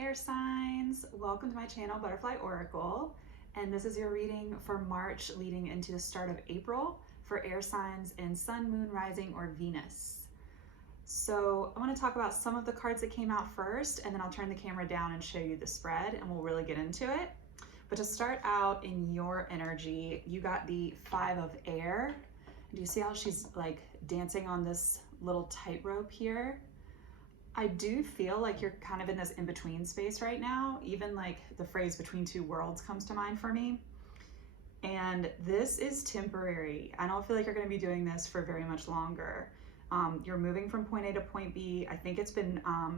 air signs, welcome to my channel Butterfly Oracle, and this is your reading for March leading into the start of April for air signs in Sun, Moon, Rising, or Venus. So I want to talk about some of the cards that came out first, and then I'll turn the camera down and show you the spread and we'll really get into it. But to start out in your energy, you got the Five of Air. Do you see how she's like dancing on this little tightrope here? I do feel like you're kind of in this in-between space right now. Even like the phrase between two worlds comes to mind for me. And this is temporary. I don't feel like you're going to be doing this for very much longer. You're moving from point A to point B. I think it's been, I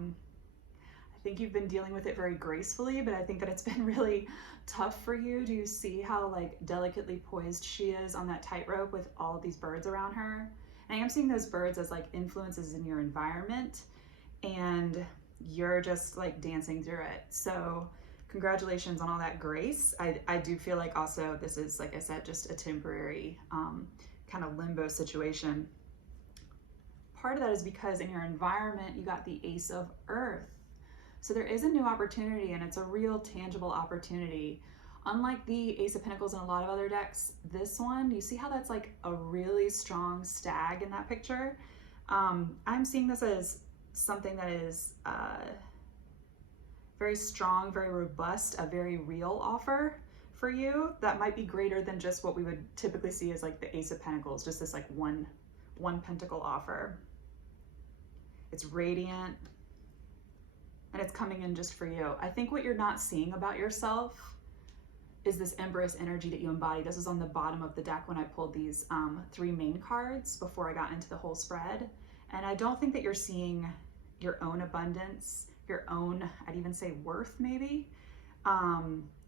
think you've been dealing with it very gracefully, but I think that it's been really tough for you. Do you see how like delicately poised she is on that tightrope with all of these birds around her? And I am seeing those birds as like influences in your environment, and you're just like dancing through it. So congratulations on all that grace. I do feel like also this is, like I said, just a temporary kind of limbo situation. Part of that is because in your environment, you got the Ace of Earth. So there is a new opportunity, and it's a real tangible opportunity. Unlike the Ace of Pentacles in a lot of other decks, this one, do you see how that's like a really strong stag in that picture? I'm seeing this as something that is very strong, very robust, a very real offer for you that might be greater than just what we would typically see as like the Ace of Pentacles, just this like one pentacle offer. It's radiant and it's coming in just for you. I think what you're not seeing about yourself is this Empress energy that you embody. This is on the bottom of the deck when I pulled these three main cards before I got into the whole spread. And I don't think that you're seeing your own abundance, your own, I'd even say worth maybe,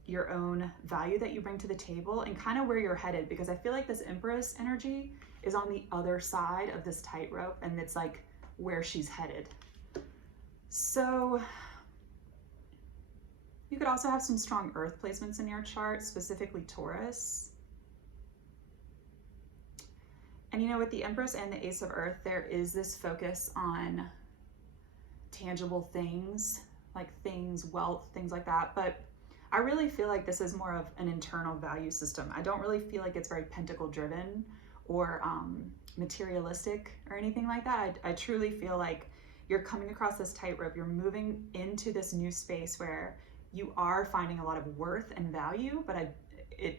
your own value that you bring to the table and kind of where you're headed, because I feel like this Empress energy is on the other side of this tightrope and it's like where she's headed. So you could also have some strong earth placements in your chart, specifically Taurus. And you know, with the Empress and the Ace of Earth, there is this focus on tangible things, like things, wealth, things like that. But I really feel like this is more of an internal value system. I don't really feel like it's very pentacle driven or materialistic or anything like that. I truly feel like you're coming across this tightrope. You're moving into this new space where you are finding a lot of worth and value, but it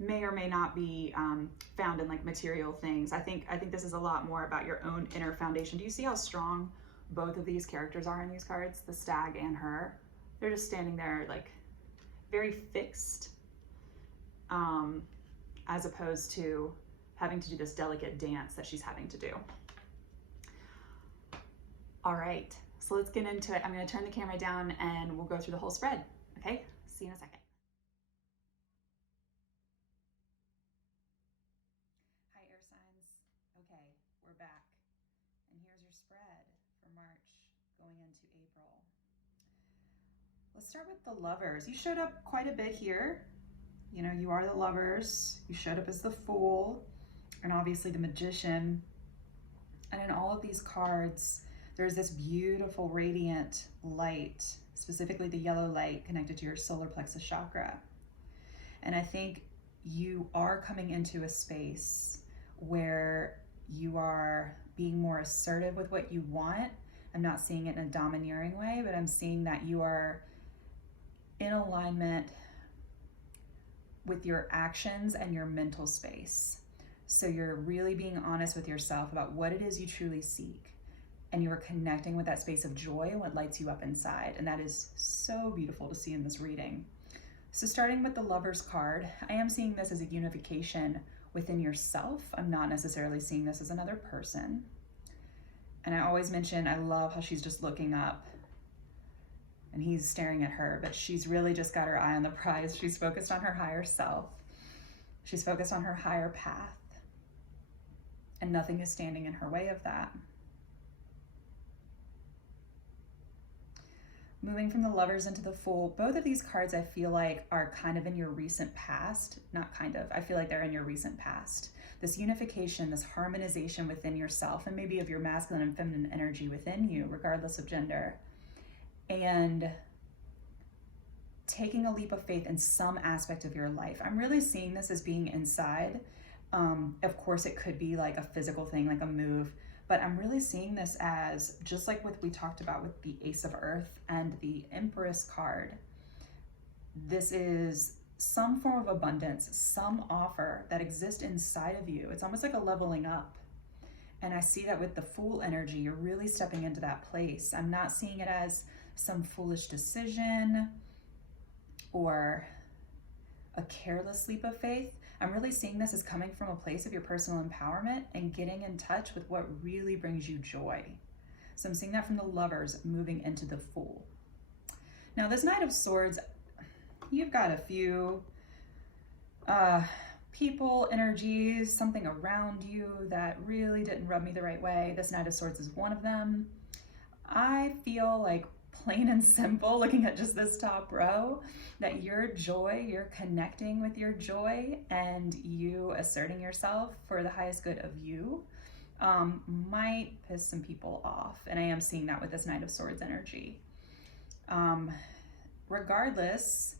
may or may not be found in like material things. I think this is a lot more about your own inner foundation. Do you see how strong both of these characters are in these cards? The stag and her. They're just standing there like very fixed, as opposed to having to do this delicate dance that she's having to do. All right, so let's get into it. I'm going to turn the camera down and we'll go through the whole spread. Okay, see you in a second. Okay, we're back. And here's your spread for March going into April. Let's start with the Lovers. You showed up quite a bit here. You know, you are the Lovers. You showed up as the Fool and obviously the Magician. And in all of these cards, there's this beautiful radiant light, specifically the yellow light connected to your solar plexus chakra. And I think you are coming into a space where you are being more assertive with what you want. I'm not seeing it in a domineering way, but I'm seeing that you are in alignment with your actions and your mental space. So you're really being honest with yourself about what it is you truly seek. And you are connecting with that space of joy and what lights you up inside. And that is so beautiful to see in this reading. So starting with the Lovers card, I am seeing this as a unification within yourself. I'm not necessarily seeing this as another person. And I always mention, I love how she's just looking up and he's staring at her, but she's really just got her eye on the prize. She's focused on her higher self. She's focused on her higher path, and nothing is standing in her way of that. Moving from the Lovers into the Fool, both of these cards I feel like are kind of in your recent past. Not kind of, I feel like they're in your recent past. This unification, this harmonization within yourself, and maybe of your masculine and feminine energy within you, regardless of gender. And taking a leap of faith in some aspect of your life. I'm really seeing this as being inside. Of course, it could be like a physical thing, like a move, but I'm really seeing this as just like what we talked about with the Ace of Earth and the Empress card. This is some form of abundance, some offer that exists inside of you. It's almost like a leveling up. And I see that with the Fool energy, you're really stepping into that place. I'm not seeing it as some foolish decision or a careless leap of faith. I'm really seeing this as coming from a place of your personal empowerment and getting in touch with what really brings you joy. So I'm seeing that from the Lovers moving into the Fool. Now this Knight of Swords, you've got a few people, energies, something around you that really didn't rub me the right way. This Knight of Swords is one of them. I feel like, plain and simple, looking at just this top row, that your joy, you're connecting with your joy and you asserting yourself for the highest good of you might piss some people off. And I am seeing that with this Knight of Swords energy. Regardless,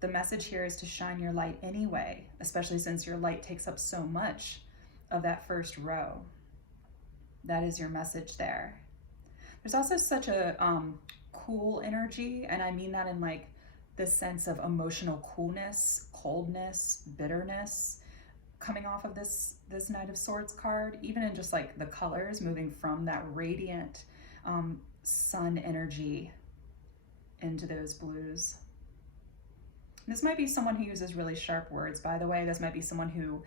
the message here is to shine your light anyway, especially since your light takes up so much of that first row. That is your message there. There's also such a cool energy, and I mean that in like the sense of emotional coolness, coldness, bitterness coming off of this Knight of Swords card, even in just like the colors moving from that radiant sun energy into those blues. This might be someone who uses really sharp words, by the way. This might be someone who,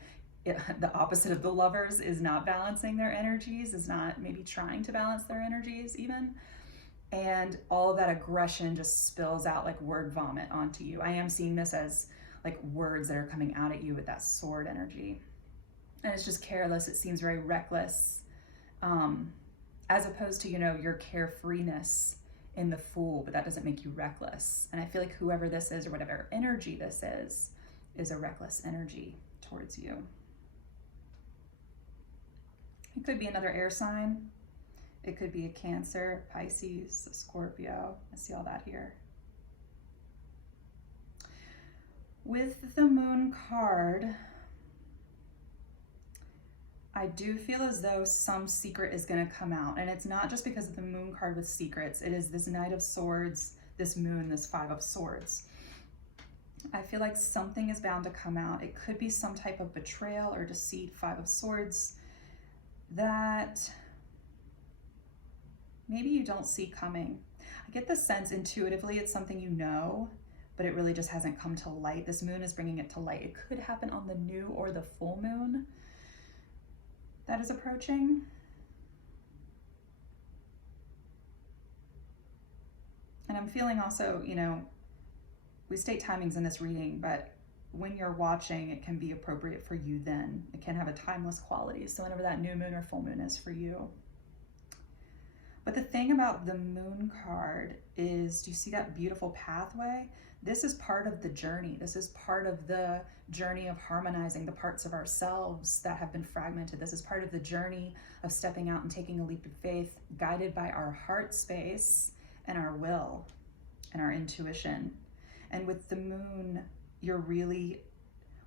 the opposite of the Lovers, is not balancing their energies, is not maybe trying to balance their energies even. And all of that aggression just spills out like word vomit onto you. I am seeing this as like words that are coming out at you with that sword energy. And it's just careless. It seems very reckless, as opposed to, you know, your carefreeness in the Fool, but that doesn't make you reckless. And I feel like whoever this is or whatever energy this is a reckless energy towards you. It could be another air sign. It could be a Cancer, Pisces, a Scorpio. I see all that here. With the Moon card, I do feel as though some secret is going to come out. And it's not just because of the Moon card with secrets. It is this Knight of Swords, this Moon, this Five of Swords. I feel like something is bound to come out. It could be some type of betrayal or deceit, Five of Swords, that maybe you don't see coming. I get the sense intuitively it's something you know, but it really just hasn't come to light. This Moon is bringing it to light. It could happen on the new or the full moon that is approaching. And I'm feeling also, you know, we state timings in this reading, but when you're watching, it can be appropriate for you then. It can have a timeless quality. So whenever that new moon or full moon is for you. But the thing about the Moon card is, do you see that beautiful pathway? This is part of the journey. This is part of the journey of harmonizing the parts of ourselves that have been fragmented. This is part of the journey of stepping out and taking a leap of faith, guided by our heart space and our will and our intuition. And with the Moon, you're really,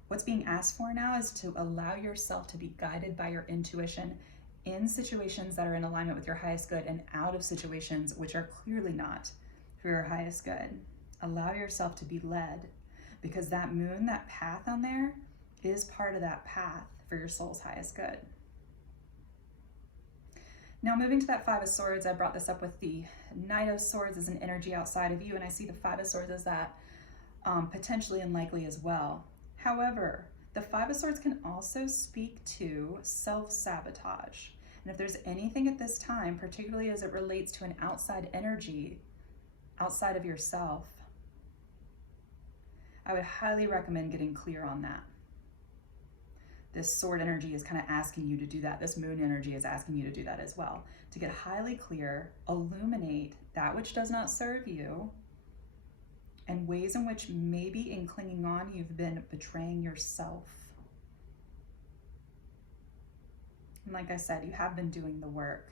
what's being asked for now is to allow yourself to be guided by your intuition in situations that are in alignment with your highest good and out of situations which are clearly not for your highest good. Allow yourself to be led, because that Moon, that path on there, is part of that path for your soul's highest good. Now moving to that Five of Swords, I brought this up with the Knight of Swords as an energy outside of you, and I see the Five of Swords as that potentially unlikely as well. However, the Five of Swords can also speak to self-sabotage. And if there's anything at this time, particularly as it relates to an outside energy, outside of yourself, I would highly recommend getting clear on that. This sword energy is kind of asking you to do that. This Moon energy is asking you to do that as well. To get highly clear, illuminate that which does not serve you, and ways in which maybe in clinging on, you've been betraying yourself. And like I said, you have been doing the work,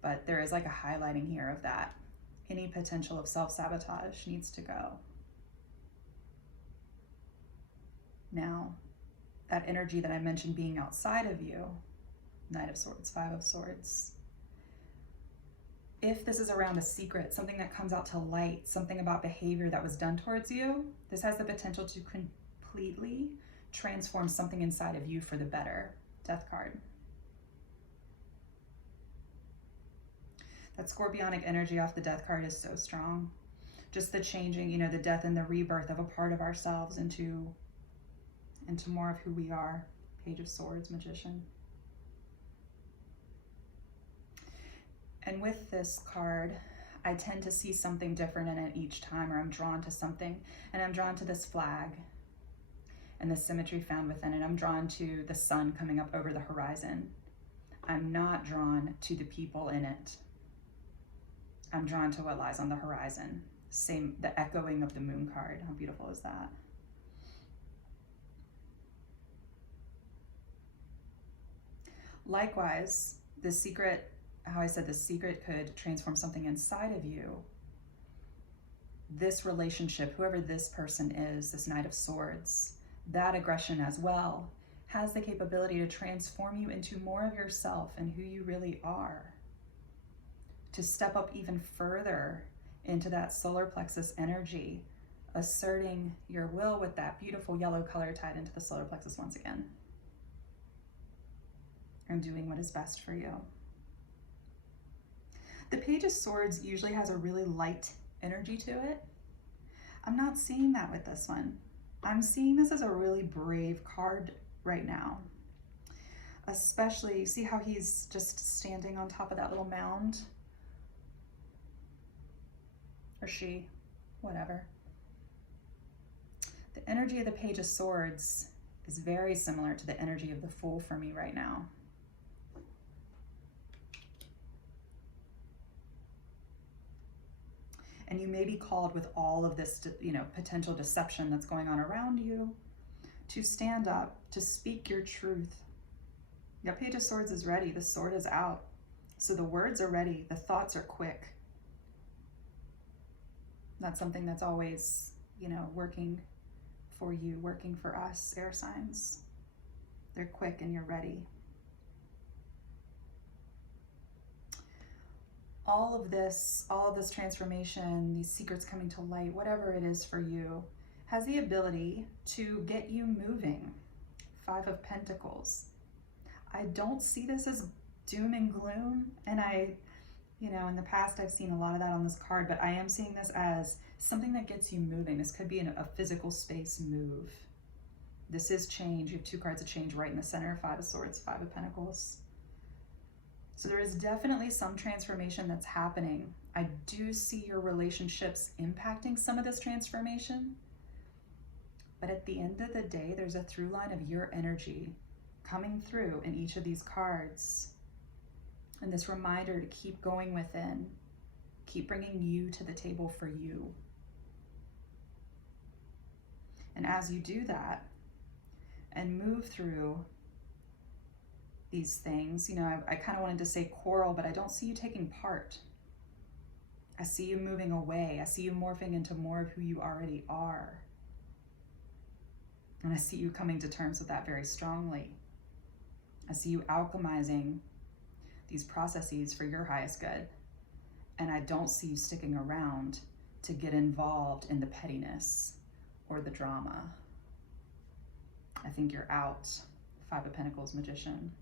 but there is like a highlighting here of that. Any potential of self-sabotage needs to go. Now, that energy that I mentioned being outside of you, Knight of Swords, Five of Swords. If this is around a secret, something that comes out to light, something about behavior that was done towards you, this has the potential to completely transform something inside of you for the better. Death card. That scorpionic energy off the Death card is so strong. Just the changing, you know, the death and the rebirth of a part of ourselves into more of who we are. Page of Swords, Magician. And with this card, I tend to see something different in it each time, or I'm drawn to something. And I'm drawn to this flag and the symmetry found within it. I'm drawn to the sun coming up over the horizon. I'm not drawn to the people in it. I'm drawn to what lies on the horizon. Same, the echoing of the moon card. How beautiful is that? Likewise, the secret, how I said the secret could transform something inside of you. This relationship, whoever this person is, this Knight of Swords, that aggression as well, has the capability to transform you into more of yourself and who you really are. To step up even further into that solar plexus energy, asserting your will with that beautiful yellow color tied into the solar plexus once again. And doing what is best for you. The Page of Swords usually has a really light energy to it. I'm not seeing that with this one. I'm seeing this as a really brave card right now. Especially, you see how he's just standing on top of that little mound? Or she, whatever. The energy of the Page of Swords is very similar to the energy of the Fool for me right now. And you may be called with all of this, you know, potential deception that's going on around you to stand up, to speak your truth. The Page of Swords is ready. The sword is out. So the words are ready. The thoughts are quick. That's something that's always, you know, working for you, working for us, air signs. They're quick and you're ready. All of this transformation, these secrets coming to light, whatever it is for you, has the ability to get you moving. Five of Pentacles. I don't see this as doom and gloom, and you know, in the past I've seen a lot of that on this card, but I am seeing this as something that gets you moving. This could be a physical space move. This is change. You have two cards of change right in the center. Five of Swords, Five of Pentacles. So there is definitely some transformation that's happening. I do see your relationships impacting some of this transformation. But at the end of the day, there's a through line of your energy coming through in each of these cards. And this reminder to keep going within, keep bringing you to the table for you. And as you do that and move through these things, you know, I kind of wanted to say quarrel, but I don't see you taking part. I see you moving away. I see you morphing into more of who you already are. And I see you coming to terms with that very strongly. I see you alchemizing these processes for your highest good. And I don't see you sticking around to get involved in the pettiness or the drama. I think you're out. Five of Pentacles, Magician.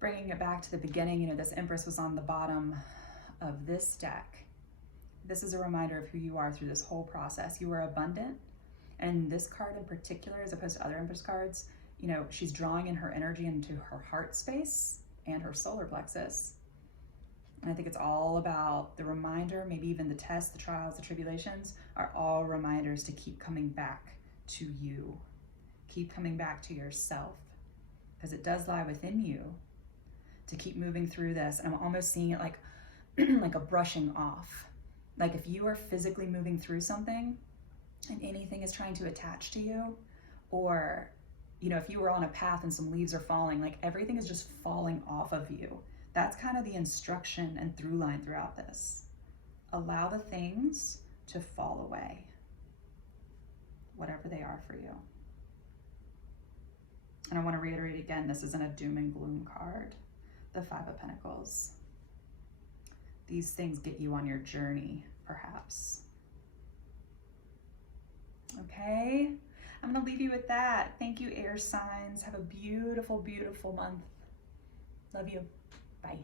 Bringing it back to the beginning, you know, this Empress was on the bottom of this deck. This is a reminder of who you are through this whole process. You are abundant. And this card in particular, as opposed to other Empress cards, you know, she's drawing in her energy into her heart space and her solar plexus. And I think it's all about the reminder, maybe even the tests, the trials, the tribulations are all reminders to keep coming back to you. Keep coming back to yourself, because it does lie within you to keep moving through this. And I'm almost seeing it like, like a brushing off. Like if you are physically moving through something and anything is trying to attach to you, or, you know, if you were on a path and some leaves are falling, like everything is just falling off of you. That's kind of the instruction and through line throughout this. Allow the things to fall away, whatever they are for you. And I want to reiterate again, this isn't a doom and gloom card, the Five of Pentacles. These things get you on your journey, perhaps. Okay, I'm going to leave you with that. Thank you, air signs. Have a beautiful, beautiful month. Love you. Bye.